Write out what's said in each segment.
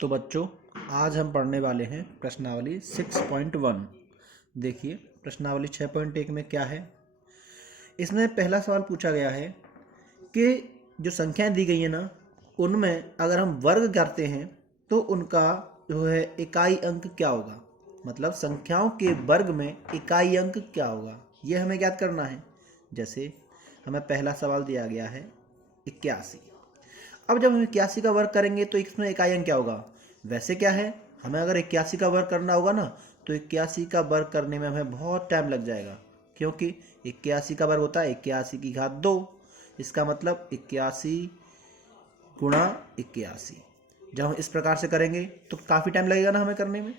तो बच्चों, आज हम पढ़ने वाले हैं प्रश्नावली 6.1। देखिए, प्रश्नावली 6.1 में क्या है। इसमें पहला सवाल पूछा गया है कि जो संख्याएं दी गई है ना, उनमें अगर हम वर्ग करते हैं तो उनका जो है इकाई अंक क्या होगा। मतलब संख्याओं के वर्ग में इकाई अंक क्या होगा, ये हमें ज्ञात करना है। जैसे हमें पहला सवाल दिया गया है 81। अब जब हम 81 का वर्ग करेंगे तो इसमें इकाई अंक क्या होगा। वैसे क्या है, हमें अगर 81 का वर्ग करना होगा ना, तो 81 का वर्ग करने में हमें बहुत टाइम लग जाएगा, क्योंकि 81 का वर्ग होता है 81 की घात 2। इसका मतलब 81 गुणा 81। जब हम इस प्रकार से करेंगे तो काफ़ी टाइम लगेगा ना हमें करने में।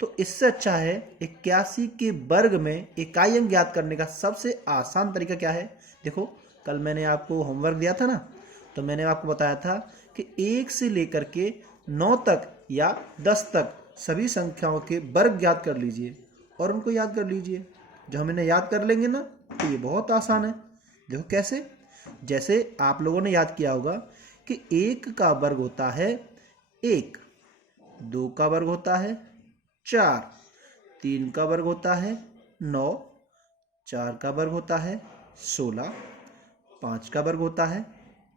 तो इससे अच्छा है 81 के वर्ग में इकाई अंक ज्ञात करने का सबसे आसान तरीका क्या है। देखो, कल मैंने आपको होमवर्क दिया था ना, तो मैंने आपको बताया था कि 1 से लेकर के 9 तक या 10 तक सभी संख्याओं के वर्ग ज्ञात कर लीजिए और उनको याद कर लीजिए। जब हम इन्हें याद कर लेंगे ना, तो ये बहुत आसान है। देखो कैसे, जैसे आप लोगों ने याद किया होगा कि 1 का वर्ग होता है 1, 2 का वर्ग होता है 4, 3 का वर्ग होता है 9, 4 का वर्ग होता है 16, 5 का वर्ग होता है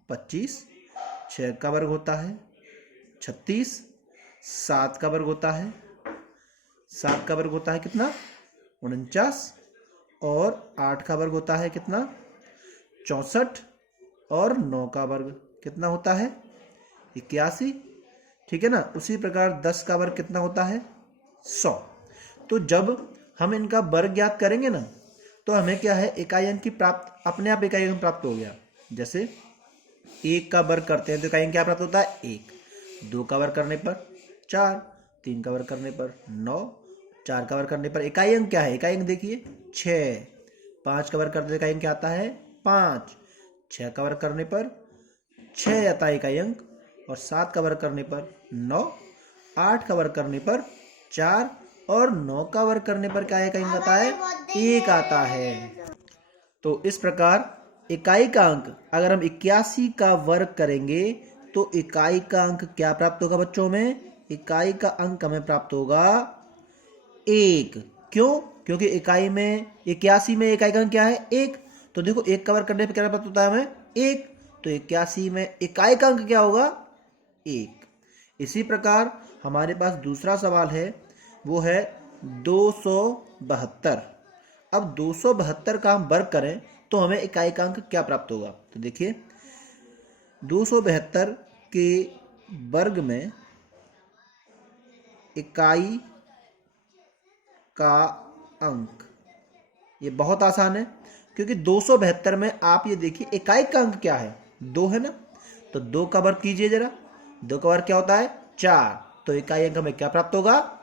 25, 6 का वर्ग होता है 36, 7 का वर्ग होता है 7 का वर्ग होता है कितना 49, और 8 का वर्ग होता है कितना 64, और 9 का वर्ग कितना होता है 81। ठीक है ना। उसी प्रकार 10 का वर्ग कितना होता है 100। तो जब हम इनका वर्ग ज्ञात करेंगे ना, तो हमें क्या है, इकाई अंक की प्राप्त, अपने आप इकाई अंक प्राप्त हो गया। जैसे 1 का वर्ग करते हैं तो इकाई अंक क्या प्राप्त होता है 1, 2 का वर्ग करने पर 4, 3 का वर्ग करने पर 9, 4 का वर्ग करने पर इकाई अंक क्या है, इकाई अंक देखिए 6, 5 का वर्ग करने पर इकाई अंक क्या आता है 5, 6 का वर्ग करने पर 6 आता है इकाई अंक, और 7 का वर्ग करने पर 9, 8 का वर्ग करने पर 4, और 9 का वर्ग करने पर क्या इकाई अंक आता है 1 आता है। तो इस प्रकार इकाई का अंक, अगर हम 81 का वर्ग करेंगे तो इकाई का अंक क्या प्राप्त होगा बच्चों में, इकाई का अंक हमें प्राप्त होगा 1। क्यों? क्योंकि इकाई में 81 में इकाई का अंक क्या है 1। तो देखो 1 का वर्ग करने पर क्या प्राप्त होता है हमें 1, तो 81 में इकाई का अंक क्या होगा 1। इसी प्रकार हमारे पास दूसरा सवाल है, वो है 272। अब 272 का हम वर्ग करें तो हमें इकाई का अंक क्या प्राप्त होगा। तो देखिए, 272 के वर्ग में इकाई का अंक, ये बहुत आसान है, क्योंकि 272 में आप ये देखिए इकाई का अंक क्या है 2 है ना। तो 2 का वर्ग कीजिए जरा, 2 का वर्ग क्या होता है 4, तो इकाई अंक हमें क्या प्राप्त होगा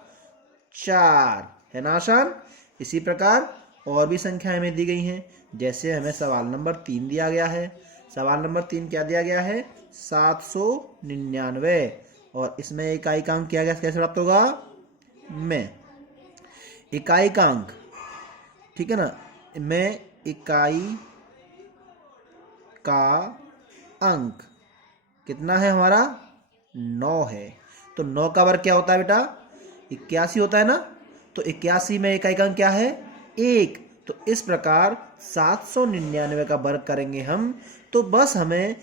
4, है ना आसान। इसी प्रकार और भी संख्याएं हमें दी गई हैं। जैसे हमें सवाल नंबर 3 दिया गया है। सवाल नंबर 3 क्या दिया गया है 799, और इसमें इकाई का अंक क्या कैसे प्राप्त होगा में इकाई का अंक, ठीक है ना, में इकाई का अंक कितना है हमारा 9 है। तो 9 का वर्ग क्या होता है बेटा 81 होता है ना। तो 81 में इकाई का अंक क्या है 1। तो इस प्रकार 799 का वर्ग करेंगे हम, तो बस हमें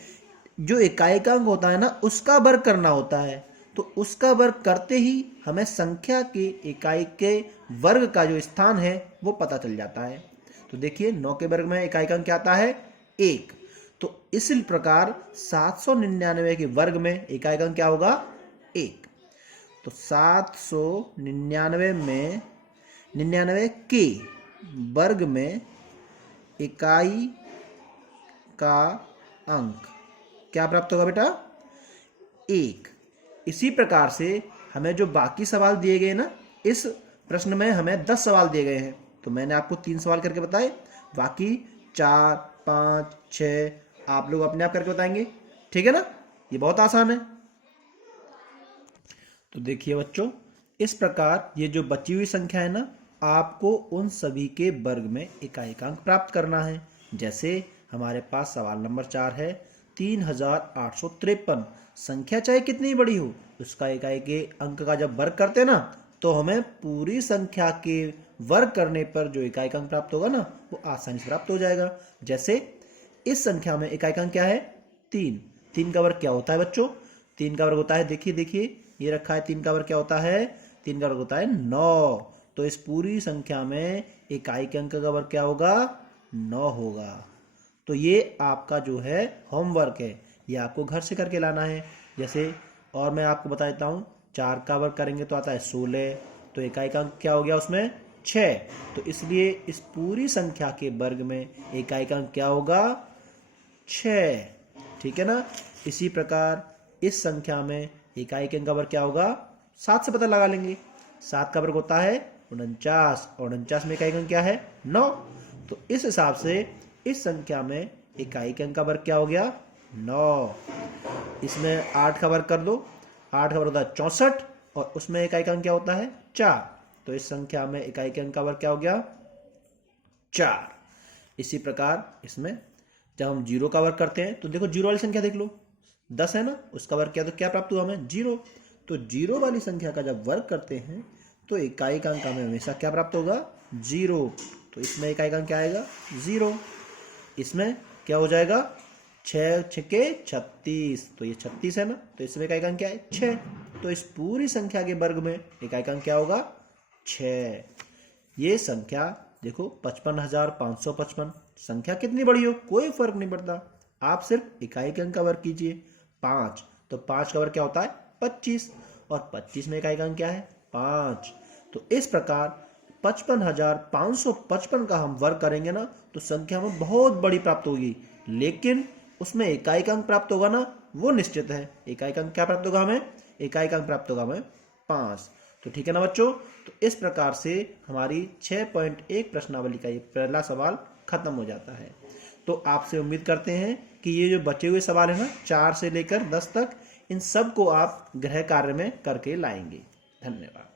जो इकाई का अंक होता है ना उसका वर्ग करना होता है। तो उसका वर्ग करते ही हमें संख्या के इकाई के वर्ग का जो स्थान है वो पता चल जाता है। तो देखिए 9 के वर्ग में इकाई का अंक क्या आता है 1। तो इस प्रकार 799 के वर्ग में इकाई का अंक क्या होगा 1। तो 799 में 99 के वर्ग में इकाई का अंक क्या प्राप्त होगा बेटा 1। इसी प्रकार से हमें जो बाकी सवाल दिए गए ना, इस प्रश्न में हमें 10 सवाल दिए गए हैं, तो मैंने आपको 3 सवाल करके बताए, बाकी 4, 5, 6 आप लोग अपने आप करके बताएंगे। ठीक है ना, ये बहुत आसान है। तो देखिए बच्चों, इस प्रकार ये जो बची हुई संख्या है ना, आपको उन सभी के वर्ग में इकाई का अंक प्राप्त करना है। जैसे हमारे पास सवाल नंबर 4 है 3853। संख्या चाहे कितनी बड़ी हो, उसका इकाई के अंक का जब वर्ग करते हैं ना, तो हमें पूरी संख्या के वर्ग करने पर जो इकाई का अंक प्राप्त होगा ना, वो आसानी से प्राप्त हो जाएगा। जैसे इस संख्या में इकाई का अंक क्या है? 3। 3 का वर्ग क्या होता है बच्चों? 3 का वर्ग होता है, देखिए देखिए ये रखा है, 3 का वर्ग क्या होता है? 3 का वर्ग होता है 9। तो इस पूरी संख्या में इकाई के अंक का वर्ग क्या होगा? 9 होगा। तो ये आपका जो है होमवर्क है, ये आपको घर से करके लाना है। जैसे और मैं आपको बता देता हूँ, 4 का वर्ग करेंगे तो आता है 16, तो इकाई का अंक क्या हो गया उसमें? 6। तो इसलिए इस पूरी संख्या के वर्ग में इकाई का अंक क्या होगा? 6। ठीक है ना। इसी प्रकार इस संख्या में इकाई के अंक का वर्ग क्या होगा? 7 से पता लगा लेंगे। 7 का वर्ग होता है 49, और 49 में इकाई का अंक क्या है? 9। तो इस हिसाब से इस संख्या में इकाई के अंक का वर्ग क्या हो गया? 9। इसमें 8 का वर्ग कर दो, 8 का वर्ग होता है 64, और उसमें इकाई का अंक क्या होता है? 4। तो इस संख्या में इकाई के अंक का वर्ग क्या हो गया? 4। इसी प्रकार इसमें जब हम 0 का वर्ग करते हैं, तो देखो 0 वाली संख्या देख लो, 10 है ना, उसका वर्ग क्या, तो क्या प्राप्त हुआ हमें? 0। तो 0 वाली संख्या का जब वर्ग करते हैं तो इकाई का अंक हमें हमेशा क्या प्राप्त होगा? 0। तो इसमें इकाई का अंक क्या आएगा? 0। इसमें क्या हो जाएगा? 6 छक्के 36, तो ये 36 है ना, तो इसमें इकाई का अंक क्या है? 6। तो इस पूरी संख्या के वर्ग में इकाई का अंक क्या होगा? 6। ये संख्या देखो 55,555। संख्या कितनी बड़ी हो कोई फर्क नहीं पड़ता, आप सिर्फ इकाई के अंक का वर्ग कीजिए। 5, तो 5 का वर्ग क्या होता है? 25, और 25 में इकाई का अंक क्या है? 5। तो इस प्रकार 55,555 का हम वर्ग करेंगे ना, तो संख्या में बहुत बड़ी प्राप्त होगी, लेकिन उसमें इकाई का अंक प्राप्त होगा ना, वो निश्चित है। इकाई का अंक क्या प्राप्त होगा हमें? इकाई का अंक प्राप्त होगा हमें 5। तो ठीक है ना बच्चों। तो इस प्रकार से हमारी 6.1 प्रश्नावली का ये पहला सवाल खत्म हो जाता है। तो आपसे उम्मीद करते हैं कि ये जो बचे हुए सवाल है ना 4 से लेकर 10 तक, इन सब को आप गृह कार्य में करके लाएंगे। धन्यवाद।